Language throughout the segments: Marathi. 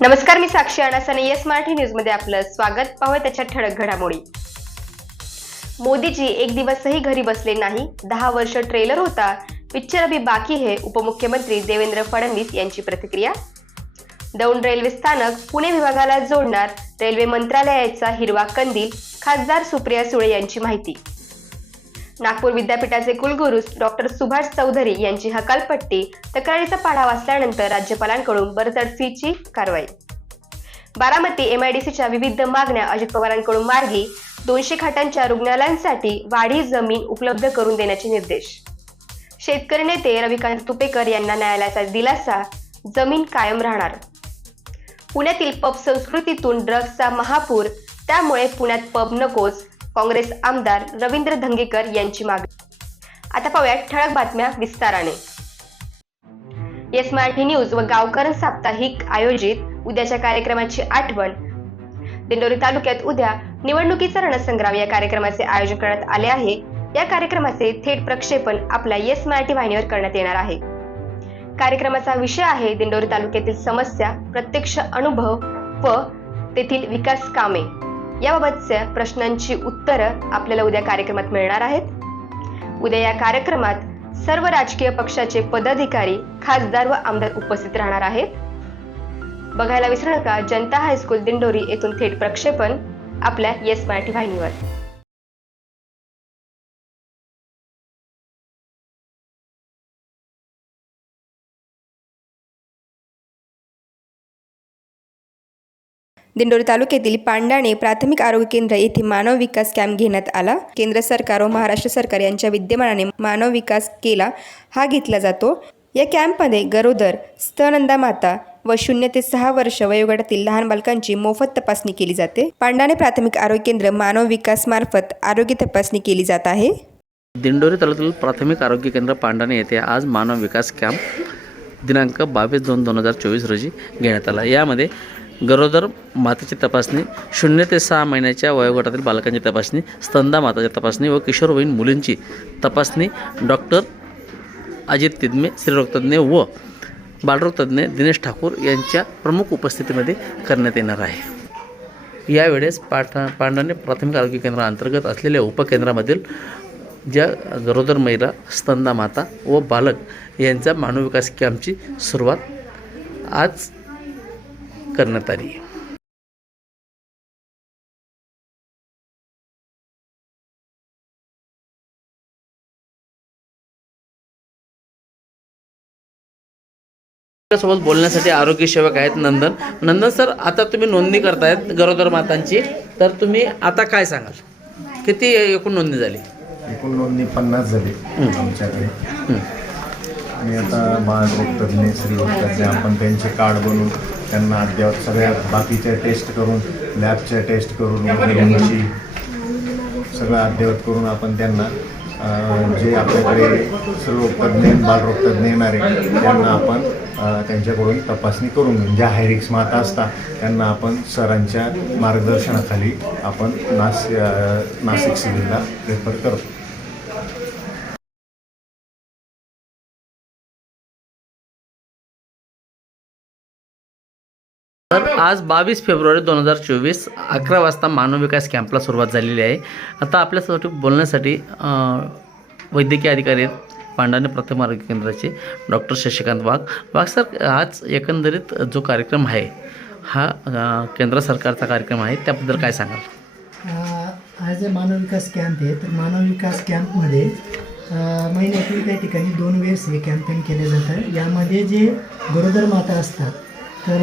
नमस्कार, मी साक्षी अणासाने येस मराठी न्यूज मध्ये आपलं स्वागत. पाहूया त्याच्या ठळक घडामोडी. मोदीजी एक दिवसही घरी बसले नाही, 10 वर्ष ट्रेलर होता, पिक्चर अभी बाकी है. उपमुख्यमंत्री देवेंद्र फडणवीस यांची प्रतिक्रिया. दौंड रेल्वे स्थानक पुणे विभागाला जोडणार, रेल्वे मंत्रालयाचा हिरवा कंदील. खासदार सुप्रिया सुळे यांची माहिती. नागपूर विद्यापीठाचे कुलगुरू डॉक्टर सुभाष चौधरी यांची हकालपट्टी. तक्रारीचा पाढा वाचल्यानंतर राज्यपालांकडून बडतर्फीची कारवाई. बारामती एमआयडीसीच्या विविध मागण्या अजित पवारांकडून मार्गी. 200 खाटांच्या रुग्णालयांसाठी वाढीव जमीन उपलब्ध करून देण्याचे निर्देश. शेतकरी नेते रविकांत तुपेकर यांना न्यायालयाचा दिलासा, जमीन कायम राहणार. पुण्यातील पब संस्कृतीतून ड्रग्सचा महापूर, त्यामुळे पुण्यात पब नकोच. काँग्रेस आमदार रवींद्र धंगेकर यांची मागणी. आता पाहूया ठळक बातम्या विस्ताराने. येस मराठी न्यूज व गावकरन साप्ताहिक आयोजित उद्याच्या कार्यक्रमाची आठवण. दिंडोरी तालुक्यात उद्या निवडणुकीचा रणसंग्राम या कार्यक्रमाचे आयोजन करण्यात आले आहे. या कार्यक्रमाचे थेट प्रक्षेपण आपल्या येस मराठी वाहिनीवर करण्यात येणार आहे. कार्यक्रमाचा विषय आहे दिंडोरी तालुक्यातील समस्या, प्रत्यक्ष अनुभव व तेथील विकास कामे. याबाबतच्या प्रश्नांची उत्तरं आपल्याला उद्या कार्यक्रमात मिळणार आहेत. उद्या या कार्यक्रमात सर्व राजकीय पक्षाचे पदाधिकारी, खासदार व आमदार उपस्थित राहणार आहेत. बघायला विसरू नका जनता हायस्कूल दिंडोरी येथून थेट प्रक्षेपण आपल्या येस मराठी वाहिनीवर. दिंडोरी तालुक्यातील पांडाणे प्राथमिक आरोग्य केंद्र येथे मानव विकास कॅम्प घेण्यात आला. केंद्र सरकार व महाराष्ट्र सरकार यांच्या विद्यमानाने मानव विकास केला हा घेतला जातो. या कॅम्पमध्ये गरोदर, स्तनंदा माता व 0 ते 6 वर्ष वयोगटातील लहान बालकांची मोफत तपासणी केली जाते. पांडाणे प्राथमिक आरोग्य केंद्र मानव विकास मार्फत आरोग्य तपासणी केली जात आहे. दिंडोरी तालुक्यातील प्राथमिक आरोग्य केंद्र पांडाणे येथे आज मानव विकास कॅम्प दिनांक 22/2/2024 रोजी घेण्यात आला. यामध्ये गरोदर मातेची तपासणी, 0 ते 6 महिन्याच्या वयोगटातील बालकांची तपासणी, स्तनदा माताची तपासणी व किशोरवयीन मुलींची तपासणी डॉक्टर अजित तिदमे, स्त्रीरोगतज्ञ व बालरोगतज्ञ दिनेश ठाकूर यांच्या प्रमुख उपस्थितीमध्ये करण्यात येणार आहे. यावेळेस पांडाणे प्राथमिक आरोग्य केंद्राअंतर्गत असलेल्या उपकेंद्रामधील ज्या गरोदर महिला, स्तनदा माता व बालक यांचा मानव विकास कॅम्पची सुरुवात आज करण्यात आली. सोबत बोलण्यासाठी आरोग्य सेवक आहेत नंदन सर. आता तुम्ही नोंदणी करतायत गरोदर मातांची, तर तुम्ही आता काय सांगाल, किती एकूण नोंदणी झाली? एकूण नोंदणी 50 झाली आमच्याकडे. आणि आता बालरोगतज्ञ, स्त्रीरोगतज्ञ आपण त्यांचे कार्ड बनवून त्यांना अद्यावत सगळ्या बाकीच्या टेस्ट करून, लॅबच्या टेस्ट करून, वगैरेची सगळं अद्यावत करून आपण त्यांना जे आपल्याकडे स्त्रीरोगतज्ञ, बालरोगतज्ञ येणारे त्यांना आपण त्यांच्याकडून तपासणी करून घेऊन, ज्या हायरिक्स माता असतात त्यांना आपण सरांच्या मार्गदर्शनाखाली आपण नाशिक सिव्हिलला रेफर करतो. तर आज 22 फेब्रुवारी 2024 11 वाजता मानव विकास कॅम्पला सुरुवात झालेली आहे. आता आपल्यासाठी बोलण्यासाठी वैद्यकीय अधिकारी आहेत पांडाणे प्राथमिक आरोग्य केंद्राचे डॉक्टर शशिकांत वाघ सर. आज एकंदरीत जो कार्यक्रम आहे हा केंद्र सरकारचा कार्यक्रम आहे, त्याबद्दल काय सांगाल? आज मानव विकास कॅम्प आहे. तर मानव विकास कॅम्पमध्ये महिन्यातील त्या ठिकाणी 2 वेळेस हे कॅम्पेन केले जातं. यामध्ये जे गरोदर माता असतात तर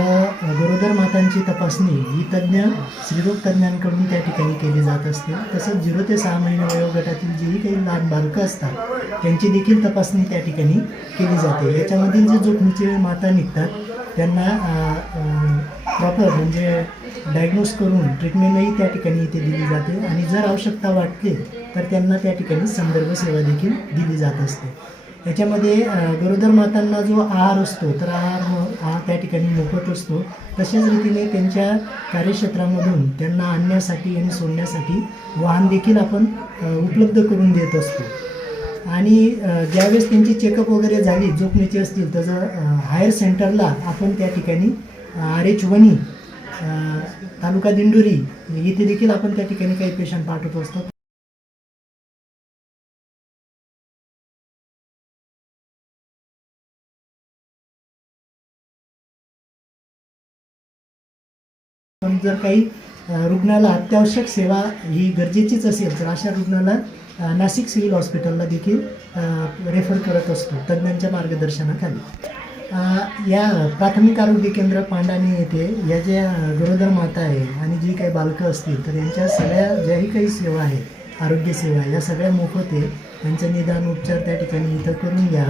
गरोदर मातांची तपासणी ही तज्ज्ञ, स्त्रीरोग तज्ज्ञांकडून त्या ठिकाणी केली जात असते. तसंच 0 ते 6 महिने वयोगटातील जेही काही लहान बालकं असतात त्यांची देखील तपासणी त्या ठिकाणी केली जाते. याच्यामधील जे जोखमीचे माता निघतात त्यांना प्रॉपर म्हणजे डायग्नोस करून ट्रीटमेंटही त्या ठिकाणी इथे दिली जाते. आणि जर आवश्यकता वाटली तर त्यांना त्या ठिकाणी संदर्भ सेवा देखील दिली जात असते. याच्यामध्ये गरोदर मातांना जो आहार असतो तर आहार त्या ठिकाणी मोफत असतो. तशाच रीतीने त्यांच्या कार्यक्षेत्रामधून त्यांना आणण्यासाठी आणि सोडण्यासाठी वाहन देखील आपण उपलब्ध करून देत असतो. आणि ज्यावेळेस त्यांची चेकअप वगैरे झाली जोखमीची असतील तर हायर सेंटरला आपण त्या ठिकाणी RH वणी तालुका दिंडोरी इथे देखील आपण त्या ठिकाणी काही पेशंट पाठवत असतो. पण जर काही रुग्णाला अत्यावश्यक सेवा ही गरजेचीच असेल तर अशा रुग्णाला नाशिक सिव्हिल हॉस्पिटलला देखील रेफर करत असतो तज्ज्ञांच्या मार्गदर्शनाखाली. या प्राथमिक आरोग्य केंद्र पांडाणे येथे या ज्या गरोदर माता आहे आणि जी काही बालकं असतील तर यांच्या सगळ्या ज्याही काही सेवा आहेत आरोग्य सेवा या सगळ्या मोफत आहे. त्यांचं निदान उपचार त्या ठिकाणी इथं करून घ्या.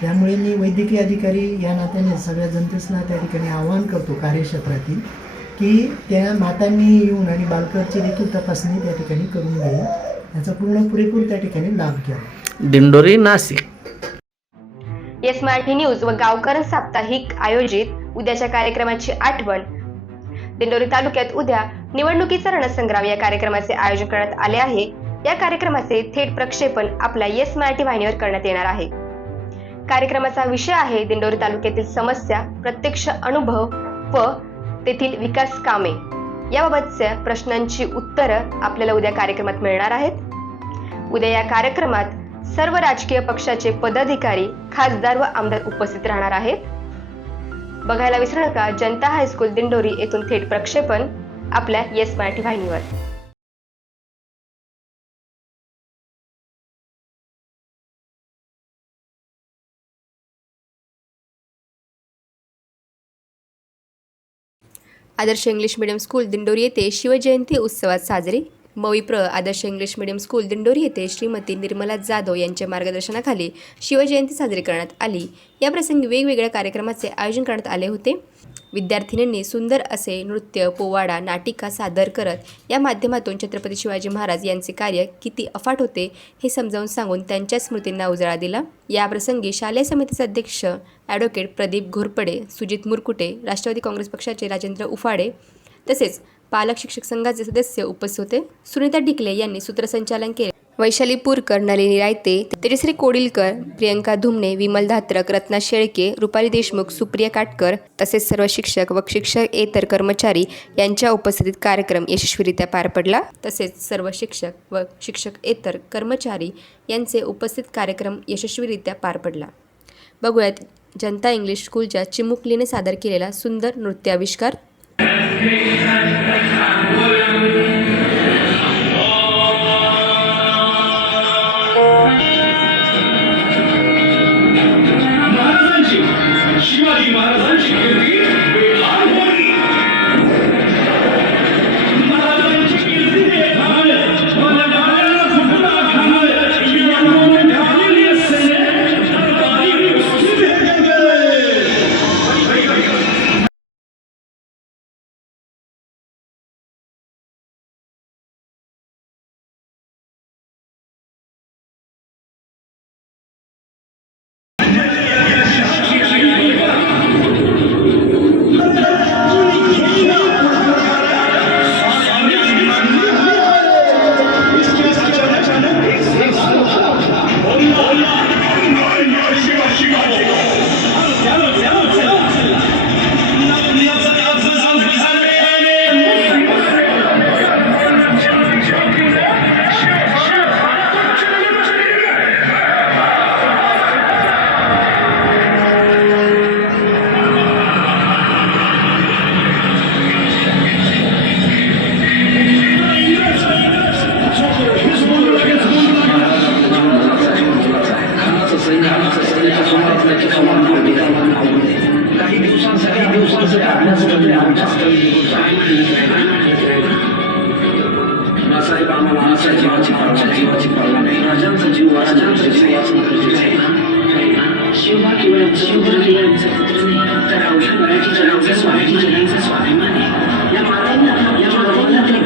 त्यामुळे मी वैद्यकीय अधिकारी या नात्याने सगळ्या जनतेला त्या ठिकाणी आवाहन करतो कार्यक्षेत्रातील की त्या मातांनी येऊन आणि बालकांची देखील तपासणी त्या ठिकाणी करून घ्यावी. याचा पुरेपूर त्या ठिकाणी लाभ घ्या. दिंडोरी नाशिक. येस मराठी न्यूज व गावकरन साप्ताहिक आयोजित उद्याच्या कार्यक्रमाची आठवण. दिंडोरी तालुक्यात उद्या निवडणुकीचा रणसंग्राम या कार्यक्रमाचे आयोजन करण्यात आले आहे. या कार्यक्रमाचे थेट प्रक्षेपण आपल्या येस मराठी वाहिनीवर करण्यात येणार आहे. कार्यक्रमाचा विषय आहे दिंडोरी तालुक्यातील समस्या, प्रत्यक्ष अनुभव व तेथील विकास कामे. याबाबतच्या प्रश्नांची उत्तरं आपल्याला उद्या कार्यक्रमात मिळणार आहेत. उद्या या कार्यक्रमात सर्व राजकीय पक्षाचे पदाधिकारी, खासदार व आमदार उपस्थित राहणार आहेत. बघायला विसरू नका जनता हायस्कूल दिंडोरी येथून थेट प्रक्षेपण आपल्या येस मराठी वाहिनीवर. आदर्श इंग्लिश मीडियम स्कूल दिंडोरी येथे शिवजयंती उत्सवात साजरी. मविप्र आदर्श इंग्लिश मीडियम स्कूल दिंडोरी येथे श्रीमती निर्मला जाधव यांच्या मार्गदर्शनाखाली शिवजयंती साजरी करण्यात आली. या प्रसंगी वेगवेगळ्या कार्यक्रमाचे आयोजन करण्यात आले होते. विद्यार्थिनींनी सुंदर असे नृत्य, पोवाडा, नाटिका सादर करत या माध्यमातून छत्रपती शिवाजी महाराज यांचे कार्य किती अफाट होते हे समजावून सांगून त्यांच्या स्मृतींना उजाळा दिला. या प्रसंगी शालेय समितीचे अध्यक्ष ॲडव्होकेट प्रदीप घोरपडे, सुजित मुरकुटे, राष्ट्रवादी काँग्रेस पक्षाचे राजेंद्र उफाडे तसेच पालक शिक्षक संघाचे सदस्य उपस्थित होते. सुनीता ढिकले यांनी सूत्रसंचालन केले. वैशाली पूरकर, नलिनी रायते, तेजश्री कोडिलकर, प्रियंका धुमणे, विमल धात्रक, रत्ना शेळके, रुपाली देशमुख, सुप्रिया काटकर तसेच सर्व शिक्षक व शिक्षकेतर कर्मचारी यांच्या उपस्थितीत कार्यक्रम यशस्वीरित्या पार पडला. तसेच सर्व शिक्षक व शिक्षकेतर कर्मचारी यांचे उपस्थित कार्यक्रम यशस्वीरित्या पार पडला. बघूयात जनता इंग्लिश स्कूलच्या चिमुकलीने सादर केलेला सुंदर नृत्याविष्कार. शिवाजी महाराजांची कीर्ती बेहाल होती. महाराजांची कीर्ती बेहाल, मला डाळ्याला फुटला घाल, यावरून ढालेली सैन्य काही व्यवस्थित बाळासाहेब आम्हाला आमच्या जीवाची पाळणा नाही. राजांचा जीव वाचणं गरजेचं आहे. शिवबा केवळ शिवरायांचा पुत्र नाही तर अवघ्या मराठी जनांचा स्वाभिमान आहे. या मातांना ते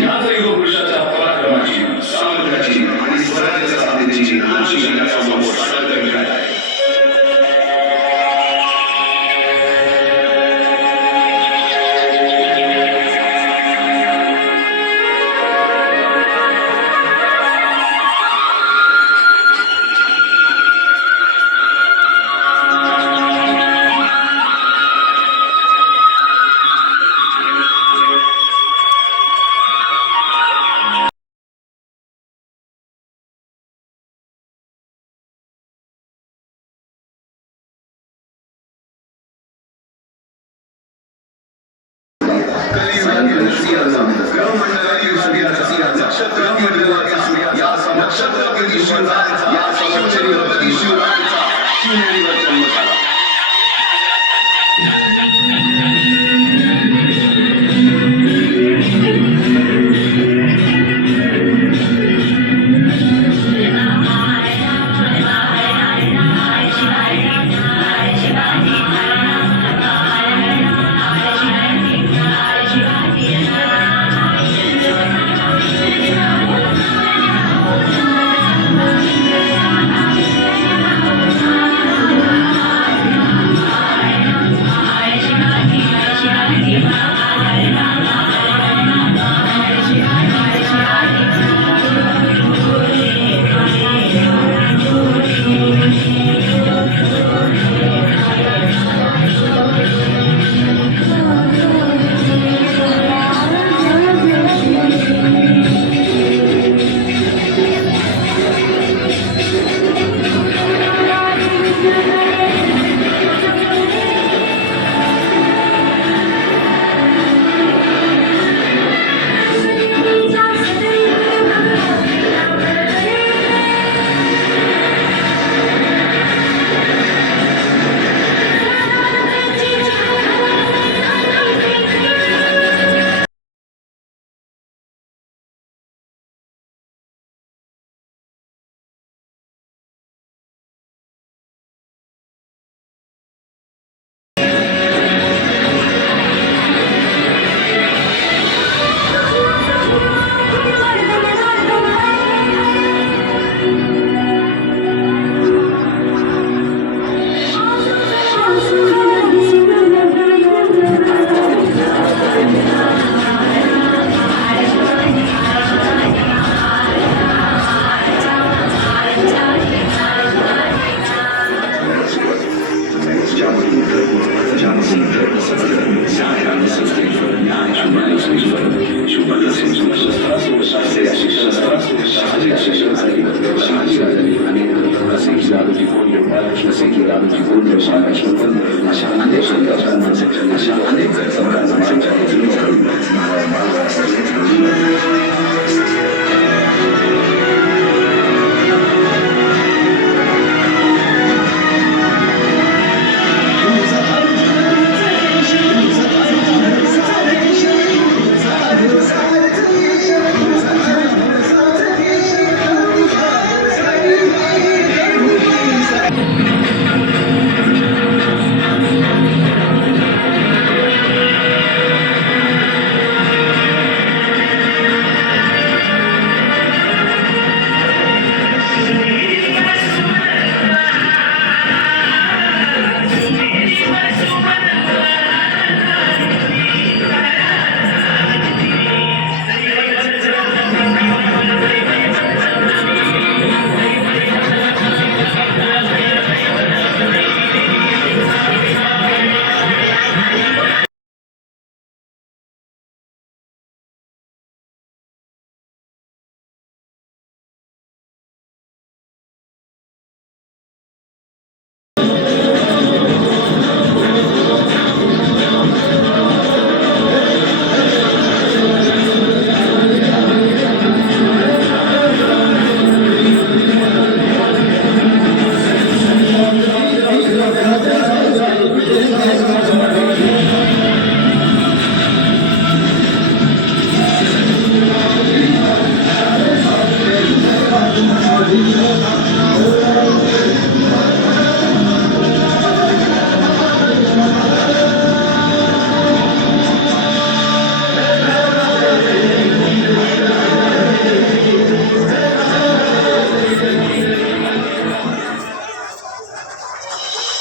याच युगपुरुषाच्या पराक्रमाची, सामर्थ्याची आणि स्वराज्य स्थापनेची नाशिक शहरासमोर सादर करण्यात आहे.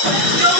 आई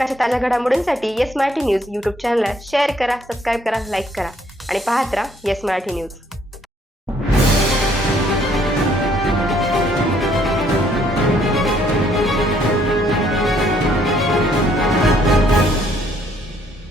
प्रकारच्या ताज्या घडामोडींसाठी येस मराठी न्यूज यूट्यूब चॅनलला शेअर करा, सबस्क्राईब करा, लाईक करा आणि पाहत राहा येस मराठी न्यूज.